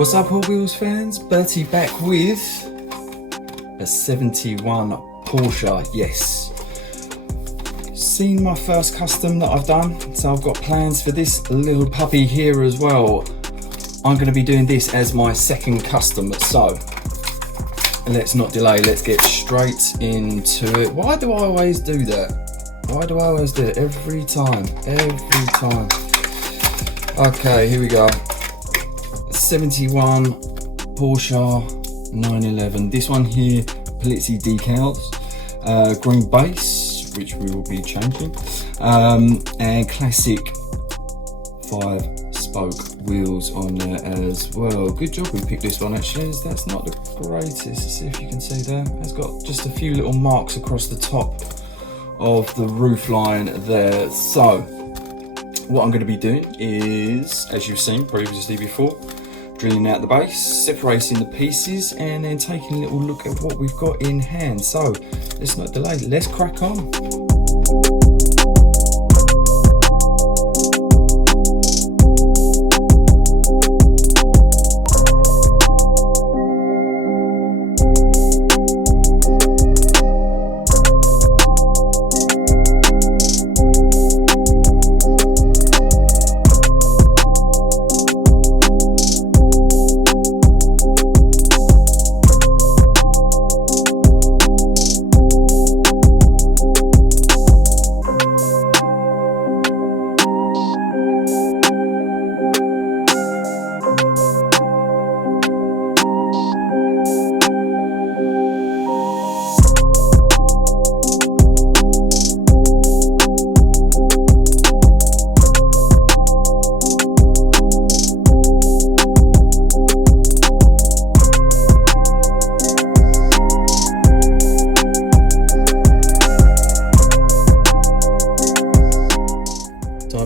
What's up, All Wheels fans? Bertie back with a 71 Porsche. Yes. Seen my first custom that I've done, so I've got plans for this little puppy here as well. I'm going to be doing this as my second custom, so let's not delay, let's get straight into it. Why do I always do that? Why do I always do it? Every time. Okay, here we go. 71 Porsche 911. This one here, Polizzi decals, green base, which we will be changing, and classic 5-spoke wheels on there as well. Good job we picked this one actually. That's not the greatest. Let's see if you can see there. It's got just a few little marks across the top of the roof line there. So what I'm going to be doing is, as you've seen previously before, drilling out the base, separating the pieces, and then taking a little look at what we've got in hand. So let's not delay, let's crack on.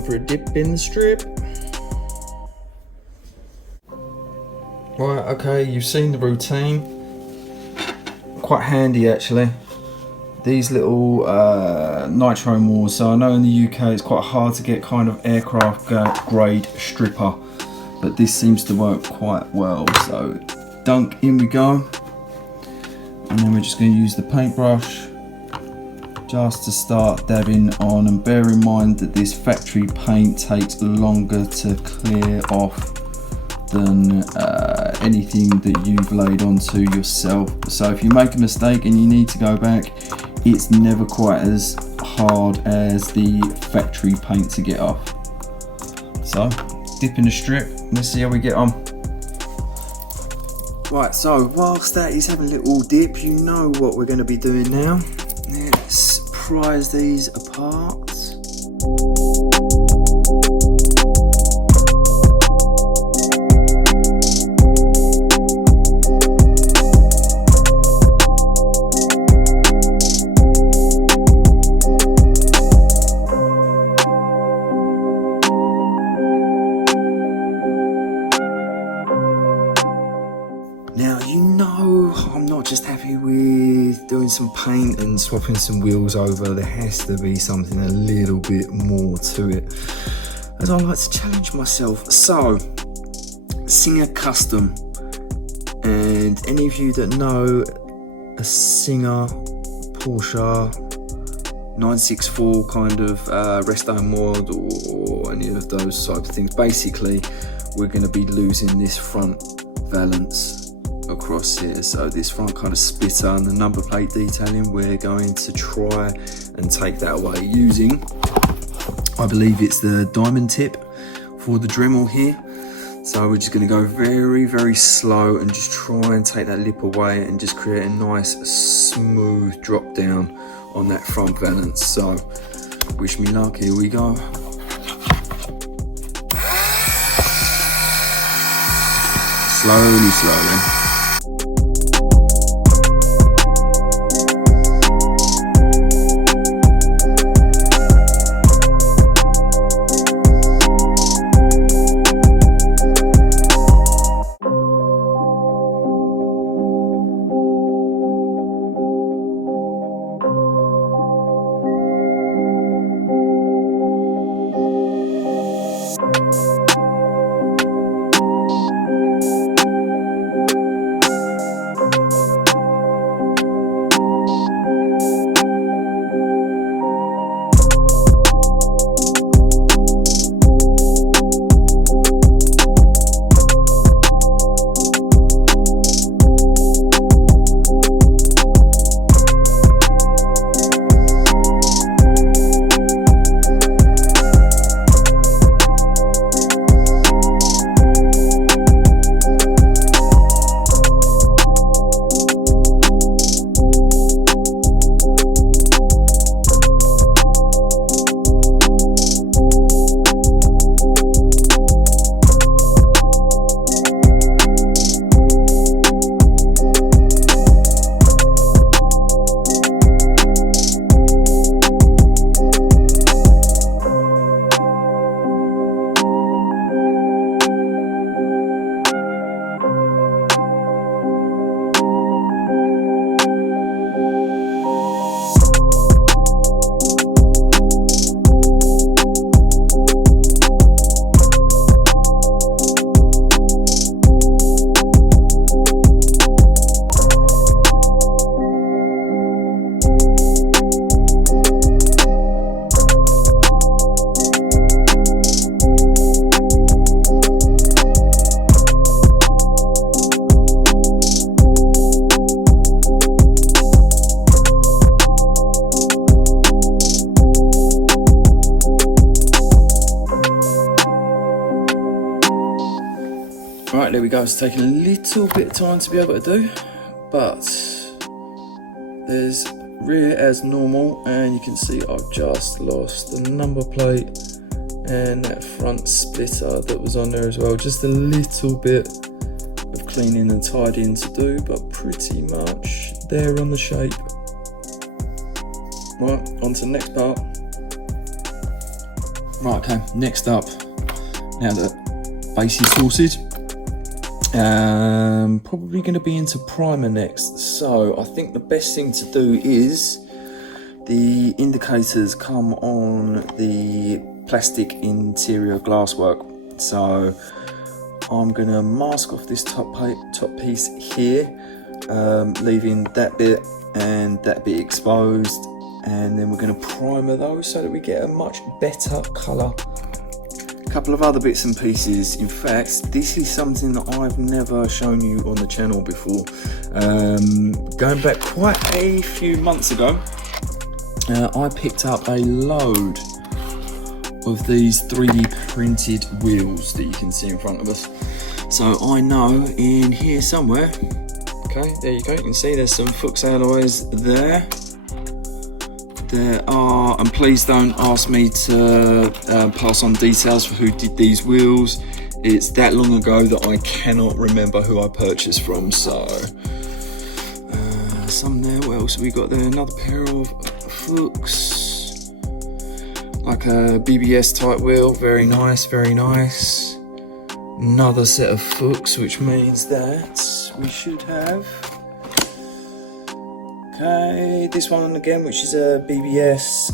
For a dip in the strip. Right, okay, you've seen the routine. Quite handy actually. These little nitro moors. So I know in the UK it's quite hard to get kind of aircraft grade stripper, but this seems to work quite well. So dunk, in we go. And then we're just going to use the paintbrush just to start dabbing on, and bear in mind that this factory paint takes longer to clear off than anything that you've laid onto yourself. So if you make a mistake and you need to go back, it's never quite as hard as the factory paint to get off. So dip in the strip, let's see how we get on. Right, so whilst that is having a little dip, you know what we're going to be doing now. Let's prise these apart. Now, you know, I'm not just happy with doing some paint and swapping some wheels over. There has to be something a little bit more to it, as I like to challenge myself. So, Singer Custom, and any of you that know a Singer Porsche 964 kind of resto mod or any of those type of things, basically we're going to be losing this front valance across here. So this front kind of splitter and the number plate detailing, we're going to try and take that away using, I believe it's the diamond tip for the Dremel here. So we're just going to go very slow and just try and take that lip away and just create a nice smooth drop down on that front valance. So wish me luck, here we go. Slowly. Right, there we go. It's taken a little bit of time to be able to do, but there's rear as normal, and you can see I've just lost the number plate and that front splitter that was on there as well. Just a little bit of cleaning and tidying to do, but pretty much there on the shape. Right, on to the next part. Right, okay, next up, now that base is sorted, probably going to be into primer next. So I think the best thing to do is the indicators come on the plastic interior glasswork. So I'm going to mask off this top piece here, leaving that bit and that bit exposed, and then we're going to primer those so that we get a much better colour. Couple of other bits and pieces. In fact, this is something that I've never shown you on the channel before. Going back quite a few months ago, I picked up a load of these 3D printed wheels that you can see in front of us. So I know in here somewhere, okay, there you go, you can see there's some Fuchs alloys there. There are, and please don't ask me to pass on details for who did these wheels. It's that long ago that I cannot remember who I purchased from. So some there. What else have we got there? Another pair of Fuchs, like a BBS type wheel. Very nice, very nice. Another set of Fuchs, which means that we should have. Okay, this one again, which is a BBS,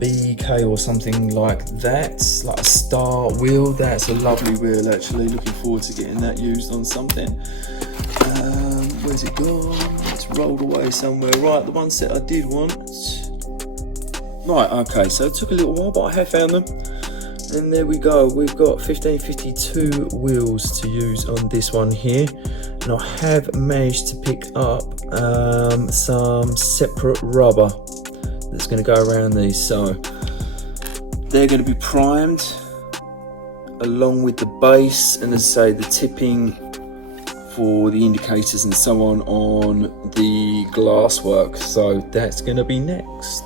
BEK or something like that, like a star wheel. That's a lovely wheel actually, looking forward to getting that used on something. Where's it gone? It's rolled away somewhere. Right, the one set I did want. Right, okay, so it took a little while, but I have found them. And there we go, we've got 1552 wheels to use on this one here. And I have managed to pick up some separate rubber that's going to go around these. So they're going to be primed along with the base, and as I say, the tipping for the indicators and so on the glass work. So that's going to be next.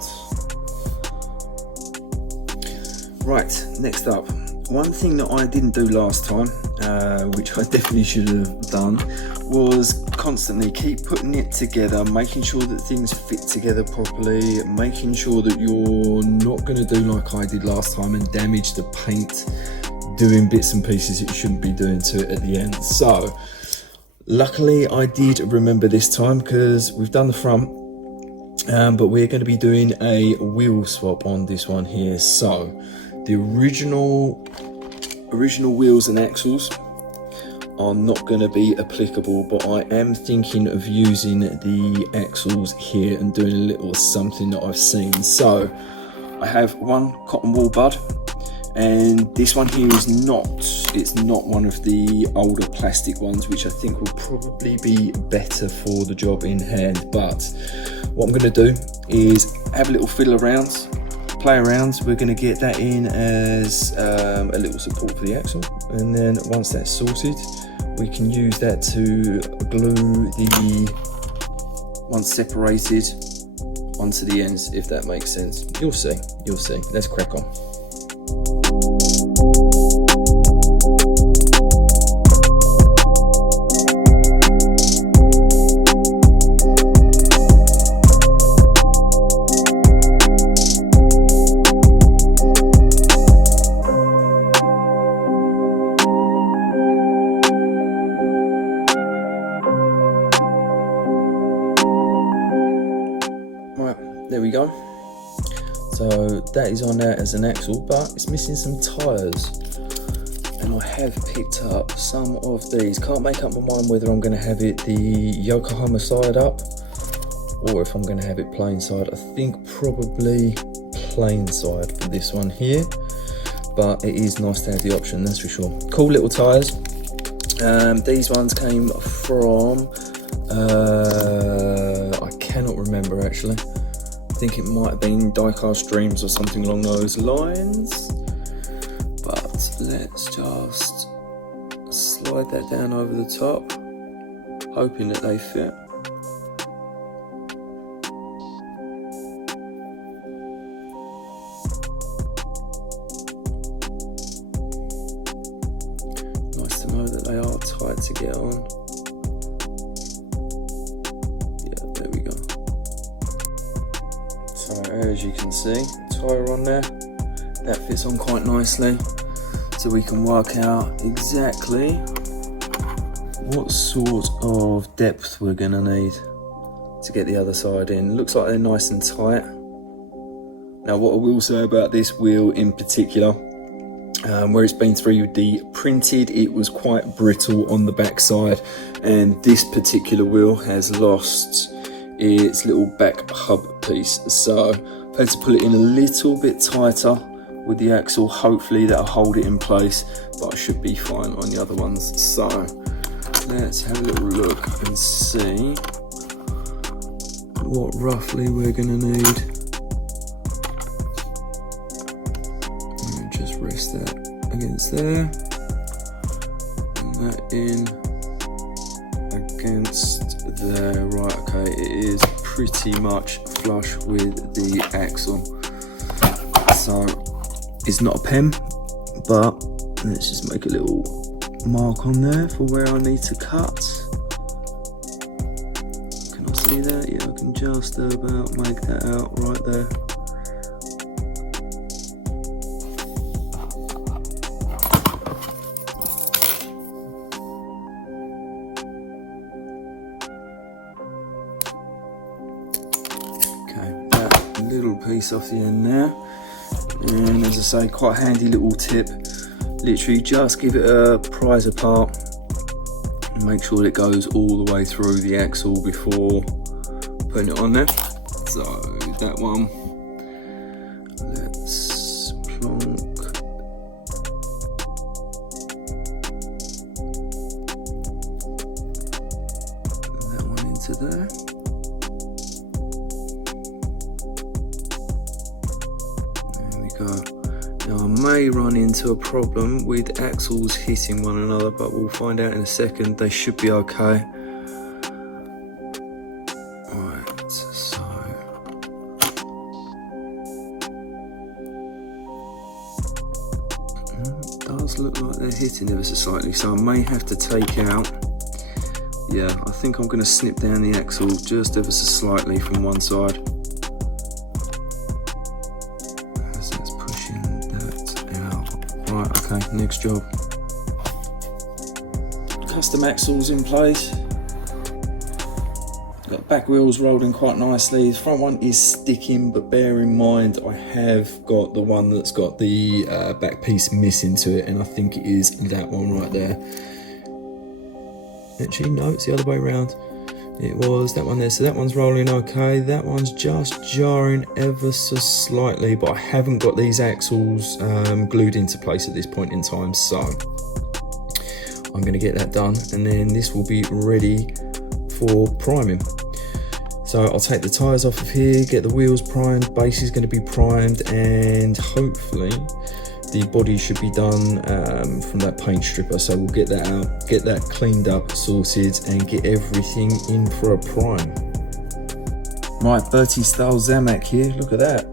Right, next up, one thing that I didn't do last time, which I definitely should have done, was constantly keep putting it together, making sure that things fit together properly, making sure that you're not going to do like I did last time and damage the paint, doing bits and pieces that you shouldn't be doing to it at the end. So luckily I did remember this time, because we've done the front, but we're going to be doing a wheel swap on this one here. So the original wheels and axles are not going to be applicable, but I am thinking of using the axles here and doing a little something that I've seen. So I have one cotton wool bud, and this one here is not one of the older plastic ones, which I think will probably be better for the job in hand. But what I'm going to do is have a little fiddle around, play around. We're going to get that in as a little support for the axle, and then once that's sorted, we can use that to glue the ones separated onto the ends, if that makes sense. You'll see. Let's crack on. There we go. So that is on there as an axle, but it's missing some tyres, and I have picked up some of these. Can't make up my mind whether I'm going to have it the Yokohama side up or if I'm going to have it plain side. I think probably plain side for this one here, but it is nice to have the option, that's for sure. Cool little tyres. These ones came from I cannot remember actually. I think it might have been Diecast Dreams or something along those lines, but let's just slide that down over the top, hoping that they fit. Nice to know that they are tight to get on. Yeah, there we go. So as you can see, tyre on there, that fits on quite nicely. So we can work out exactly what sort of depth we're gonna need to get the other side in. Looks like they're nice and tight. Now what I will say about this wheel in particular, where it's been 3D printed, it was quite brittle on the back side, and this particular wheel has lost its little back hub piece. So I've had to pull it in a little bit tighter with the axle. Hopefully that'll hold it in place, but I should be fine on the other ones. So let's have a little look and see what roughly we're gonna need. Just rest that against there, and that in against there. Right, okay, it is pretty much flush with the axle. So it's not a pen, but let's just make a little mark on there for where I need to cut. Can I see that? Yeah, I can just about make that out right there. Okay, that little piece off the end there. And as I say, quite a handy little tip. Literally just give it a prise apart and make sure it goes all the way through the axle before putting it on there. So that one, let's plonk that one into there. Now I may run into a problem with axles hitting one another, but we'll find out in a second. They should be okay. Right, so it does look like they're hitting ever so slightly, so I may have to take out, yeah, I think I'm going to snip down the axle just ever so slightly from one side. Right, okay, next job. Custom axles in place. Got back wheels rolled in quite nicely. The front one is sticking, but bear in mind I have got the one that's got the back piece missing to it, and I think it is that one right there. Actually, no, it's the other way around. It was that one there, so that one's rolling okay. That one's just jarring ever so slightly, but I haven't got these axles glued into place at this point in time, so I'm going to get that done, and then this will be ready for priming. So I'll take the tyres off of here, get the wheels primed, base is going to be primed, and hopefully the body should be done from that paint stripper. So we'll get that out, get that cleaned up, sorted, and get everything in for a prime. Right, Bertie style Zamac here, look at that.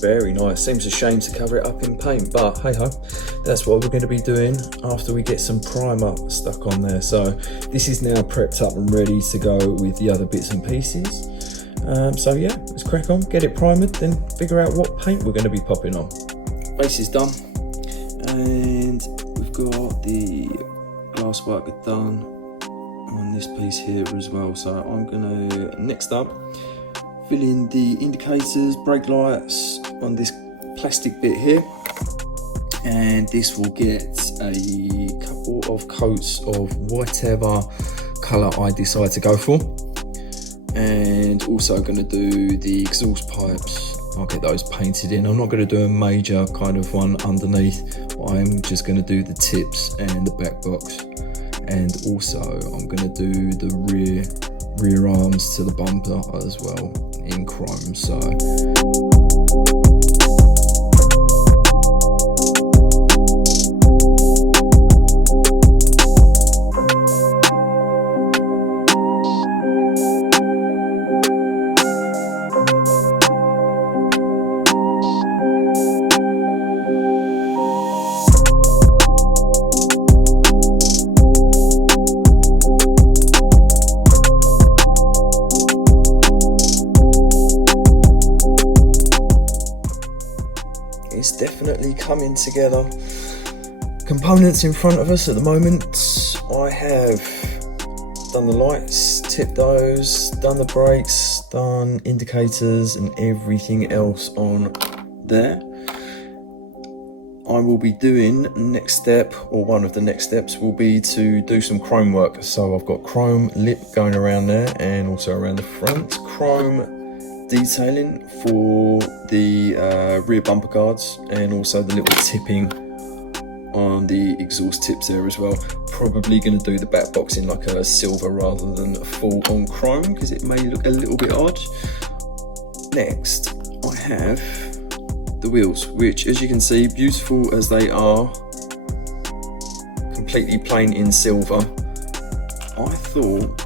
Very nice. Seems a shame to cover it up in paint, but hey ho, that's what we're going to be doing after we get some primer stuck on there. So this is now prepped up and ready to go with the other bits and pieces. So yeah, let's crack on, get it primed, then figure out what paint we're going to be popping on. Base is done, and we've got the glass work done on this piece here as well. So I'm gonna, next up, fill in the indicators, brake lights on this plastic bit here, and this will get a couple of coats of whatever colour I decide to go for. And also going to do the exhaust pipes. I'll get those painted in. I'm not going to do a major kind of one underneath. I'm just going to do the tips and the back box. And also I'm going to do the rear arms to the bumper as well in chrome. So together. Components in front of us at the moment. I have done the lights, tipped those, done the brakes, done indicators and everything else on there. I will be doing next step, or one of the next steps will be to do some chrome work. So I've got chrome lip going around there and also around the front. Chrome detailing for the rear bumper guards and also the little tipping on the exhaust tips there as well. Probably going to do the back box in like a silver rather than a full on chrome because it may look a little bit odd. Next I have the wheels, which as you can see, beautiful as they are, completely plain in silver. I thought,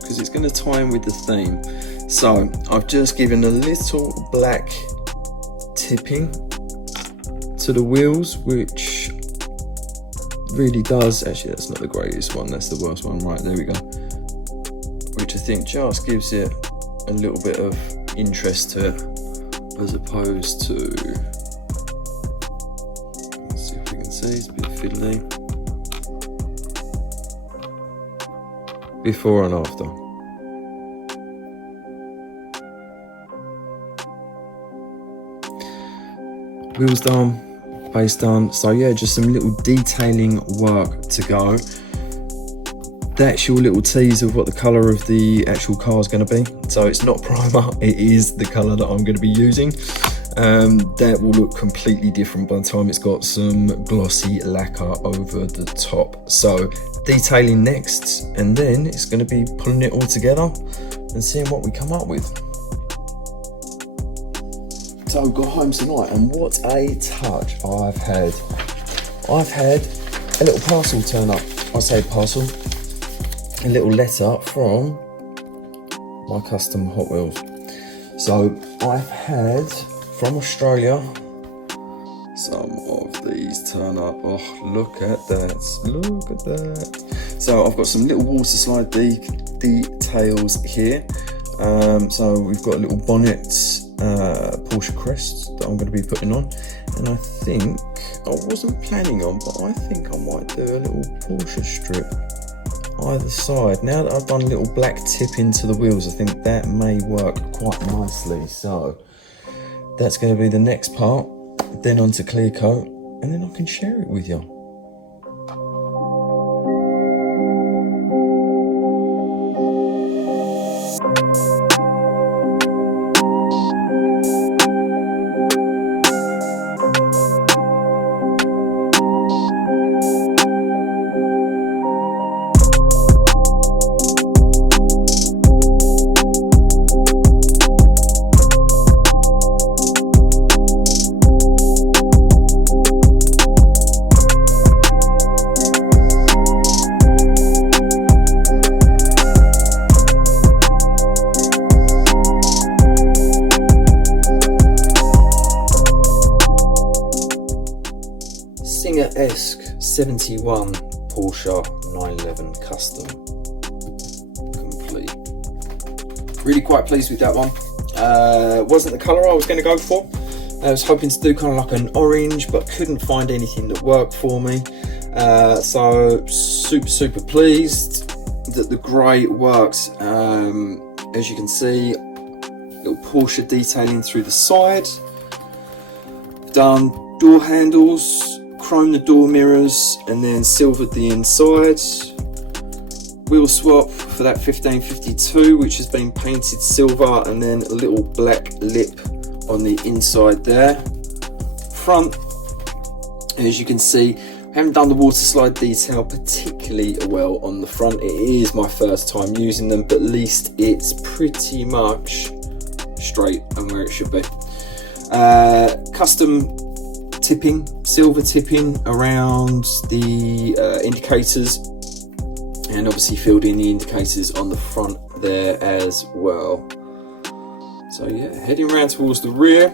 because it's going to tie in with the theme, so I've just given a little black tipping to the wheels, which really does, actually that's not the greatest one, that's the worst one, right, there we go, which I think just gives it a little bit of interest to it, as opposed to, let's see if we can see, it's a bit fiddly, before and after. Wheels done, base done, so yeah, just some little detailing work to go. That's your little tease of what the colour of the actual car is going to be. So it's not primer, it is the colour that I'm going to be using. That will look completely different by the time it's got some glossy lacquer over the top. So detailing next, and then it's going to be pulling it all together and seeing what we come up with. So got home tonight and what a touch I've had. I've had a little parcel turn up. I say parcel, a little letter from my custom Hot Wheels. So I've had from Australia some of these turn up. Oh, look at that, look at that. So I've got some little water slide details here. So we've got a little bonnet Porsche crest that I'm going to be putting on, and I think, I wasn't planning on, but I think I might do a little Porsche strip either side. Now that I've done a little black tip into the wheels, I think that may work quite nicely. So that's going to be the next part, then onto clear coat, and then I can share it with you. Esque 71 Porsche 911 Custom complete. Really quite pleased with that one. Wasn't the colour I was going to go for. I was hoping to do kind of like an orange, but couldn't find anything that worked for me. So super pleased that the grey works. As you can see, little Porsche detailing through the side. Done door handles, chrome the door mirrors, and then silvered the inside. Wheel swap for that 1552, which has been painted silver, and then a little black lip on the inside there. Front, as you can see, haven't done the water slide detail particularly well on the front. It is my first time using them, but at least it's pretty much straight and where it should be. Custom tipping, silver tipping around the indicators, and obviously filled in the indicators on the front there as well. So yeah, heading round towards the rear,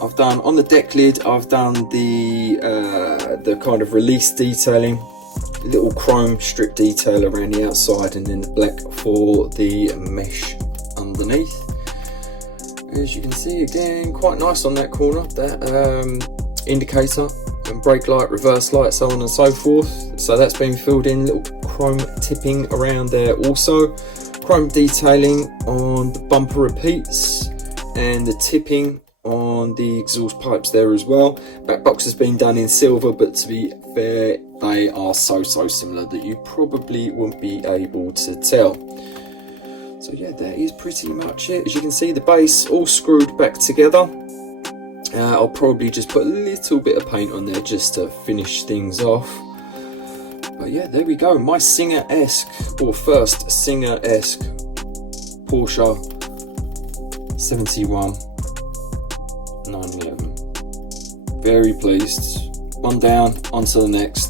I've done on the deck lid, I've done the kind of release detailing, little chrome strip detail around the outside, and then black for the mesh underneath. As you can see, again, quite nice on that corner. That indicator and brake light, reverse light, so on and so forth. So that's been filled in, little chrome tipping around there also. Chrome detailing on the bumper repeats and the tipping on the exhaust pipes there as well. Back box has been done in silver, but to be fair, they are so similar that you probably won't be able to tell. So yeah, that is pretty much it. As you can see, the base all screwed back together. I'll probably just put a little bit of paint on there just to finish things off. But yeah, there we go. My Singer-esque, or first Singer-esque Porsche 71 911. Very pleased. One down, on to the next.